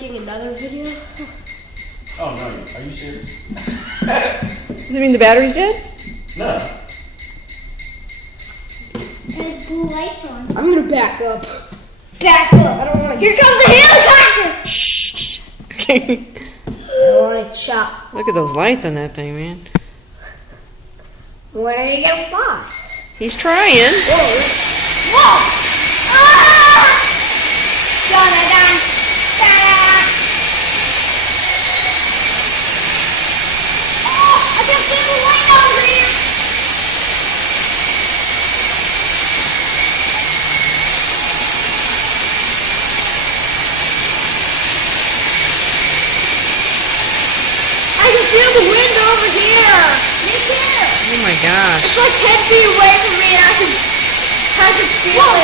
making another video? Oh no, are you serious? Does it mean the battery's dead? No. It has blue lights on. I'm gonna back up. Back up. I don't want to. Here comes the helicopter! Shh. I don't want to chop. Look at those lights on that thing, man. When are you gonna fly? He's trying. Whoa! Ah! Dun, dun, dun. Da-da. Oh, I can see the light over here. I can feel the wind over here. Me too. Oh my gosh. It's like 10 feet away from me. I can feel it. Whoa,